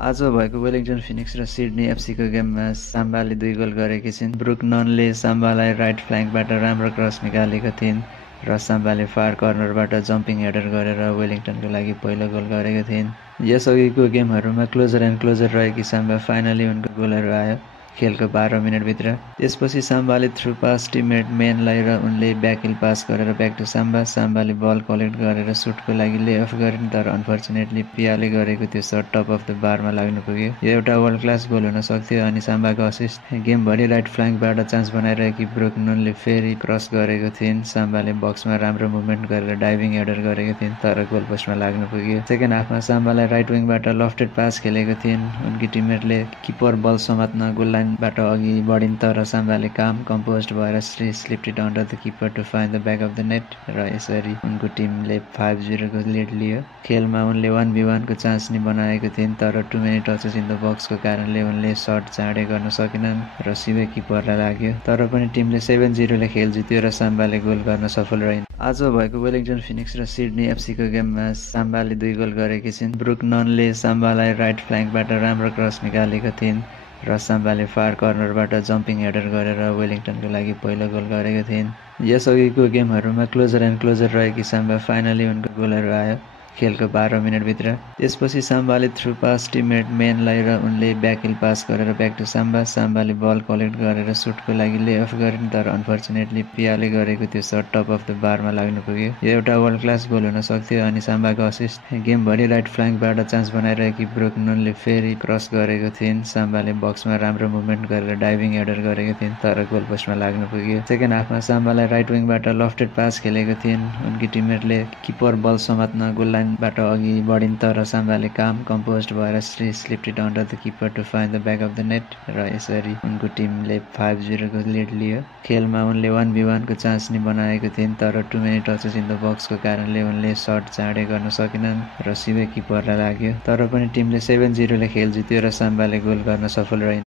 आज भएको Wellington Phoenix र सिडनी एफसीको गेममा साम्बाले 2 गोल गरेकी छिन्। ब्रुक ननले साम्बालाई राइट फ्ल्याङ्कबाट राम्रो क्रस निकालेका थिइन् र साम्बाले फार कर्नरबाट जम्पिङ हेडर गरेर वेलिङ्टनको लागि पहिलो गोल गरेका थिइन्। यसअघिको गेमहरूमा क्लोजर एन्ड क्लोजर रहेकी साम्बा फाइनली उनको गोलहरू आयो खेलको 12 मिनेटभित्र। त्यसपछि साम्बाले थ्रु पास टिममेट मेनलाई र उनले ब्याकहिल पास गरेर ब्याक टु साम्बाले बल कलेक्ट गरेर सुटको लागि लेअफ गरिन्, तर अनफर्चुनेटली पियाले गरेको त्यो सट टप अफ द बारमा लाग्नु पुग्यो। यो एउटा वर्ल्ड क्लास गोल हुन सक्थ्यो अनि साम्बाको असिस्ट। गेमभरि राइट फ्ल्याङ्कबाट चान्स बनाइरहेकी ब्रुक ननले फेरि क्रस गरेको थिइन्। साम्बाले बक्समा राम्रो मुभमेन्ट गरेर डाइभिङ हेडर गरेको थिइन्, तर गोल पोस्टमा लाग्नु पुग्यो। सेकेन्ड हाफमा साम्बालाई राइट विङबाट लफ्टेड पास खेलेको थिइन्। उनकी टिममेटले किपर बल समात्न गोल बाट अघि बढिन्, तर साम्बाले काम कम्पोज्ड भएर slipped it under the keeper to find the back of the net र यसरी उनको टिमले 5-0 को लिड लियो। खेलमा उनले 1v1 को चान्स नि बनाएको थिइन्, तर too many touches in the बक्सको कारणले उनले सर्ट चाँडै गर्न सकेनन् र सिधै किपरलाई लाग्यो। तर पनि टिमले 7-0 ले खेल जित्यो र साम्बाले गोल गर्न सफल रहिन्। आज भएको वेलिङ्टन फिनिक्स र सिडनी एफसीको गेममा साम्बाले 2 गोल गरेकी छिन्। ब्रुक ननले साम्बालाई राइट फ्ल्याङ्कबाट राम्रो क्रस निकालेका थिइन् र साम्बाले फार कर्नरबाट जम्पिङ हेडर गरेर वेलिङ्टनको लागि पहिलो गोल गरेका थिइन्। यसअघिको गेमहरूमा क्लोजर एन्ड क्लोजर रहेकी साम्बा फाइनली उनको गोलहरू आयो खेलको 12 मिनेटभित्र। त्यसपछि साम्बाले थ्रु पास टिममेट मेनलाई र उनले ब्याकहिल पास गरेर ब्याक टु साम्बाले बल कलेक्ट गरेर सुटको लागि लेअफ गरिन्, तर अनफर्चुनेटली पियाले गरेको त्यो सट टप अफ द बारमा लाग्नु पुग्यो। यो एउटा वर्ल्ड क्लास गोल हुन सक्थ्यो अनि साम्बाको असिस्ट। गेमभरि राइट फ्ल्याङ्कबाट चान्स बनाइरहेकी ब्रुक ननले फेरि क्रस गरेको थिइन्। साम्बाले बक्समा राम्रो मुभमेन्ट गरेर डाइभिङ हेडर गरेको थिइन्, तर गोल पोस्टमा लाग्नु पुग्यो। सेकेन्ड हाफमा साम्बालाई राइट विङबाट लफ्टेड पास खेलेको थिइन्। उनकी टिममेटले किपर बल समात्न गोल बाट अघि बढिन्, तर साम्बाले काम कम्पोज्ड भएर slipped it under the keeper to find the back of the net र यसरी उनको टिमले 5-0 को लिड लियो। खेलमा उनले 1v1 को चान्स नि बनाएको थिइन्, तर too many touches in the बक्सको कारणले उनले सर्ट चाँडै गर्न सकेनन् र सिधै किपरलाई लाग्यो। तर पनि टिमले 7-0 ले खेल जित्यो र साम्बाले गोल गर्न सफल रहिन्।